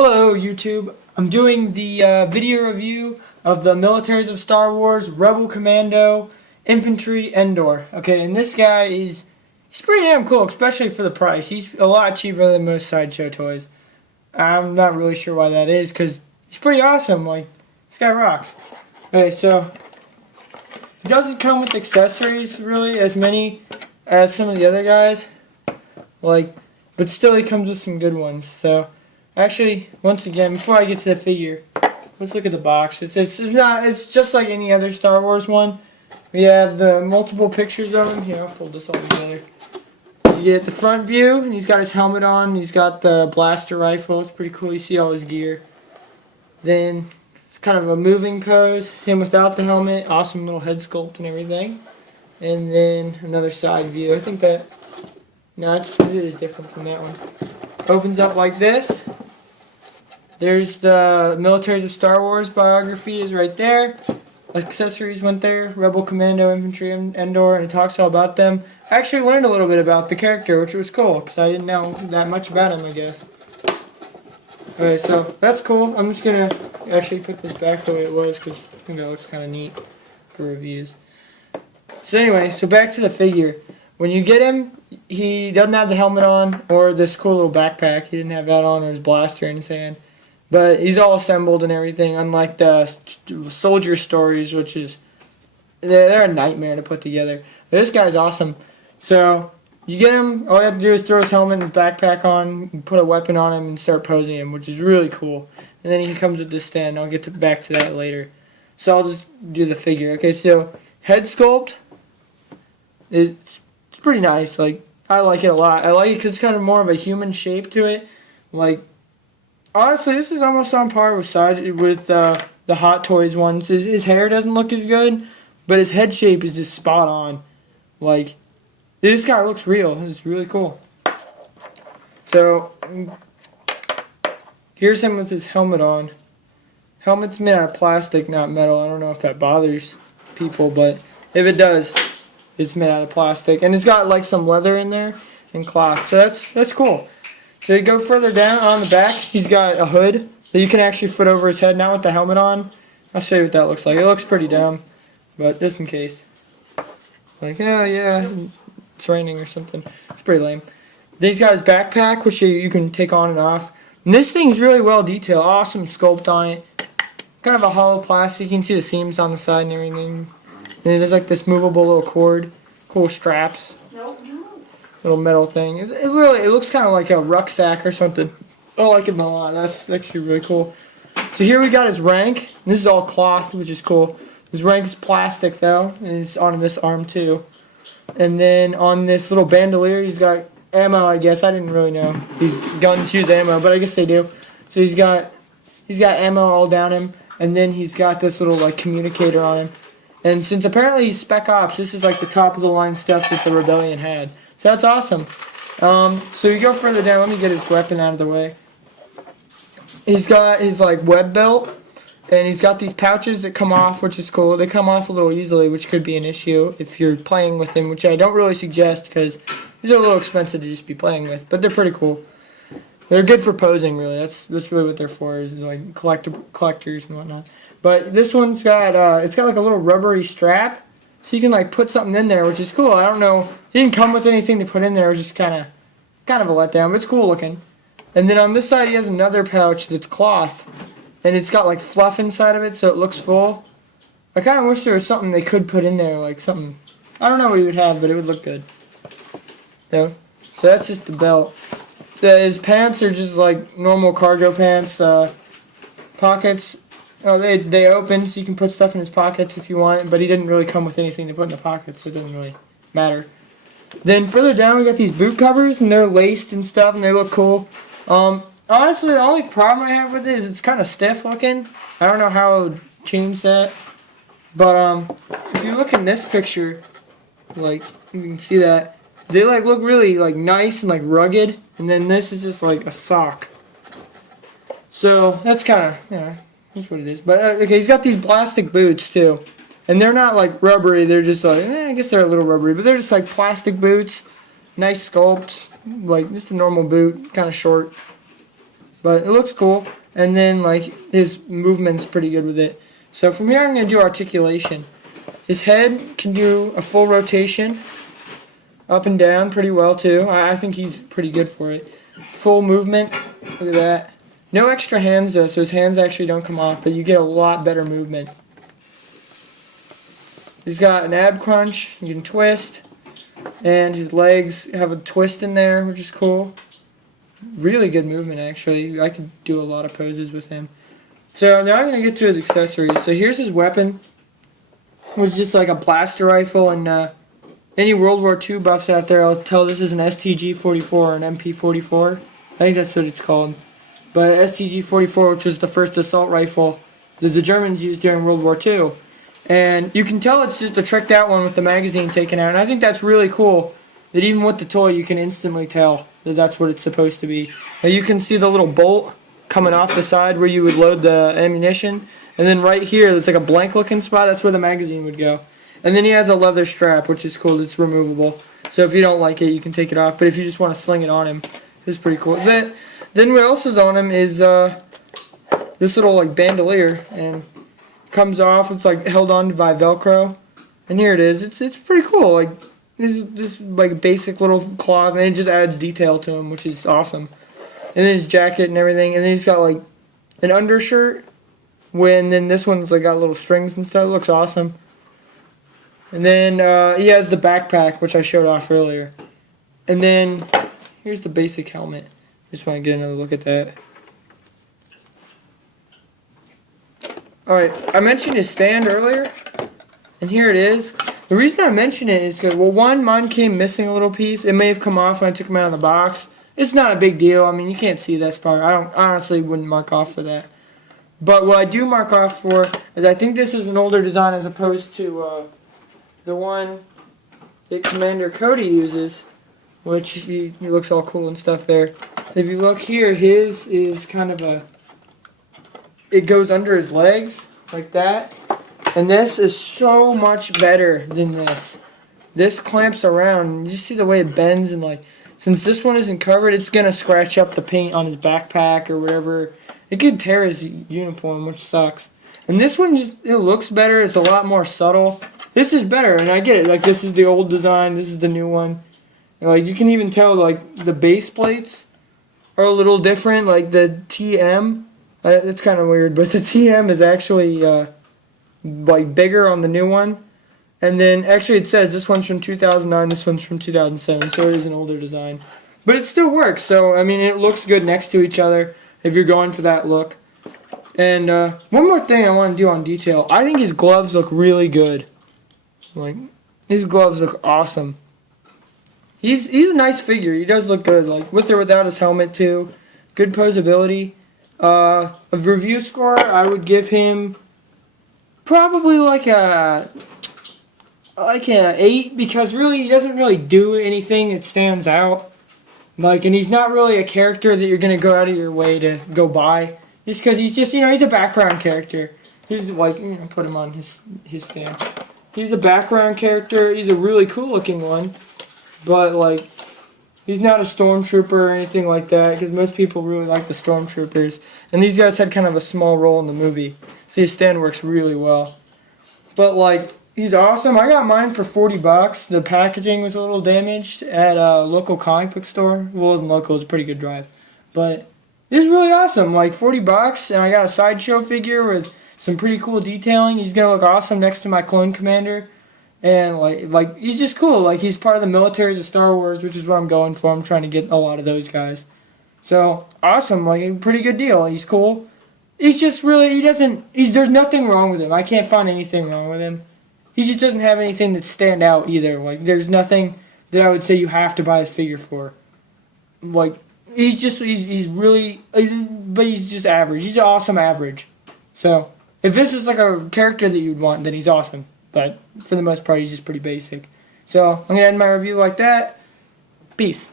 Hello YouTube, I'm doing the video review of the militaries of Star Wars, Rebel Commando, Infantry, Endor. Okay, and this guy he's pretty damn cool, especially for the price. He's a lot cheaper than most Sideshow toys. I'm not really sure why that is, because he's pretty awesome, like, this guy rocks. Okay, so, he doesn't come with accessories, really, as many as some of the other guys, like, but still he comes with some good ones, so. Actually, once again, before I get to the figure, let's look at the box. It's just like any other Star Wars one. We have the multiple pictures of him. Here, I'll fold this all together. You get the front view, and he's got his helmet on. He's got the blaster rifle. It's pretty cool. You see all his gear. Then, kind of a moving pose. Him without the helmet. Awesome little head sculpt and everything. And then another side view. I think that, no, it is different from that one. Opens up like this. There's the militaries of Star Wars biography is right there. Accessories went there. Rebel Commando, Infantry, Endor, and it talks all about them. I actually learned a little bit about the character, which was cool, because I didn't know that much about him, I guess. Alright, so that's cool. I'm just going to actually put this back the way it was, because I think that looks kind of neat for reviews. So anyway, so back to the figure. When you get him, he doesn't have the helmet on, or this cool little backpack. He didn't have that on, or his blaster in his hand. But he's all assembled and everything, unlike the soldier stories, which is, they're a nightmare to put together. But this guy's awesome. So, you get him, all you have to do is throw his helmet and his backpack on, put a weapon on him, and start posing him, which is really cool. And then he comes with this stand. I'll get back to that later. So, I'll just do the figure. Okay, so, head sculpt is pretty nice. Like, I like it a lot. I like it because it's kind of more of a human shape to it. Like, honestly, this is almost on par with the Hot Toys ones. His hair doesn't look as good, but his head shape is just spot on. Like, this guy looks real. It's really cool. So, here's him with his helmet on. Helmet's made out of plastic, not metal. I don't know if that bothers people, but if it does, it's made out of plastic. And it's got like some leather in there and cloth. So that's cool. So you go further down on the back, he's got a hood that you can actually put over his head now with the helmet on. I'll show you what that looks like. It looks pretty dumb, but just in case. Like, yeah, it's raining or something. It's pretty lame. Then he's got his backpack, which you can take on and off. And this thing's really well detailed. Awesome sculpt on it. Kind of a hollow plastic. You can see the seams on the side and everything. And there's like this movable little cord. Cool straps. Little metal thing. It looks kind of like a rucksack or something. I like it a lot. That's actually really cool. So here we got his rank. This is all cloth, which is cool. His rank is plastic though, and it's on this arm too. And then on this little bandolier, he's got ammo. I guess I didn't really know these guns use ammo, but I guess they do. So he's got ammo all down him, and then he's got this little like communicator on him. And since apparently he's Spec Ops, this is like the top of the line stuff that the Rebellion had. So that's awesome. So you go further down. Let me get his weapon out of the way. He's got his like web belt, and he's got these pouches that come off, which is cool. They come off a little easily, which could be an issue if you're playing with him, which I don't really suggest because these are a little expensive to just be playing with, but they're pretty cool. They're good for posing, really. That's really what they're for, is like collectors and whatnot. But this one's got it's got like a little rubbery strap. So you can like put something in there, which is cool. I don't know. He didn't come with anything to put in there. It was just kind of a letdown, but it's cool looking. And then on this side, he has another pouch that's cloth, and it's got like fluff inside of it, so it looks full. I kind of wish there was something they could put in there, like something. I don't know what he would have, but it would look good. So that's just the belt. His pants are just like normal cargo pants. Pockets. Oh, they open, so you can put stuff in his pockets if you want, but he didn't really come with anything to put in the pockets, so it doesn't really matter. Then further down, we got these boot covers, and they're laced and stuff, and they look cool. Honestly, the only problem I have with it is it's kind of stiff looking. I don't know how I would change that, but if you look in this picture, like, you can see that, they like look really like nice and like rugged, and then this is just like a sock. So, that's kind of, that's what it is. But, okay, he's got these plastic boots, too. And they're not, like, rubbery. They're just, like, I guess they're a little rubbery. But they're just, like, plastic boots. Nice sculpt. Like, just a normal boot. Kind of short. but it looks cool. And then like his movement's pretty good with it. So from here I'm going to do articulation. His head can do a full rotation, up and down pretty well too. I think he's pretty good for it. Full movement, look at that. No extra hands though, so his hands actually don't come off, but you get a lot better movement. He's got an ab crunch, you can twist, and his legs have a twist in there, which is cool. Really good movement actually. I could do a lot of poses with him. So now I'm going to get to his accessories. So here's his weapon. It's just like a blaster rifle, and any World War II buffs out there, I'll tell this is an STG-44 or an MP-44. I think that's what it's called. But STG-44, which was the first assault rifle that the Germans used during World War II. And you can tell it's just a tricked out one with the magazine taken out. And I think that's really cool that even with the toy you can instantly tell that that's what it's supposed to be. Now you can see the little bolt coming off the side where you would load the ammunition. And then right here, it's like a blank looking spot, that's where the magazine would go. And then he has a leather strap, which is cool, it's removable. So if you don't like it, you can take it off. But if you just want to sling it on him, it's pretty cool. Then what else is on him is this little like bandolier, and comes off. It's like held on by Velcro, and here it is. It's pretty cool. Like this like basic little cloth, and it just adds detail to him, which is awesome. And then his jacket and everything, and then he's got like an undershirt. Then this one's like got little strings and stuff. It looks awesome. And then he has the backpack, which I showed off earlier. And then here's the basic helmet. Just want to get another look at that. Alright, I mentioned his stand earlier, and here it is. The reason I mention it is because, well, one, mine came missing a little piece. It may have come off when I took him out of the box. It's not a big deal. I mean, you can't see this part. I honestly wouldn't mark off for that. But what I do mark off for is I think this is an older design as opposed to the one that Commander Cody uses, which he looks all cool and stuff there. If you look here, his is kind of it goes under his legs like that, and this is so much better than this. This clamps around, you see the way it bends, and like since this one isn't covered, it's gonna scratch up the paint on his backpack or whatever. It could tear his uniform, which sucks. And this one just, it looks better. It's a lot more subtle. This is better, and I get it. Like, this is the old design. This is the new one. And, like, you can even tell, like, the base plates are a little different. Like, the TM, it's kind of weird, but the TM is actually, like, bigger on the new one. And then, actually, it says this one's from 2009, this one's from 2007, so it is an older design. But it still works, so, I mean, it looks good next to each other if you're going for that look. And one more thing I want to do on detail. I think his gloves look really good. Like, his gloves look awesome. He's a nice figure. He does look good. Like, with or without his helmet too. Good posability. A review score, I would give him probably like an 8, because really he doesn't really do anything that stands out. Like, and he's not really a character that you're gonna go out of your way to go buy. Just because he's just, he's a background character. He's like, put him on his stand. He's a background character. He's a really cool looking one. But, like, he's not a stormtrooper or anything like that, because most people really like the stormtroopers. And these guys had kind of a small role in the movie. So his stand works really well. But, like, he's awesome. I got mine for $40. The packaging was a little damaged at a local comic book store. Well, it wasn't local. It was a pretty good drive. But this is really awesome, like $40, and I got a Sideshow figure with some pretty cool detailing. He's gonna look awesome next to my clone commander, and like he's just cool. Like, he's part of the militaries of Star Wars, which is what I'm going for. I'm trying to get a lot of those guys. So awesome, like a pretty good deal. He's cool. He's just really there's nothing wrong with him. I can't find anything wrong with him. He just doesn't have anything that stand out either. Like, there's nothing that I would say you have to buy his figure for. Like, he's just average. He's an awesome average. So, if this is like a character that you'd want, then he's awesome. But, for the most part, he's just pretty basic. So, I'm going to end my review like that. Peace.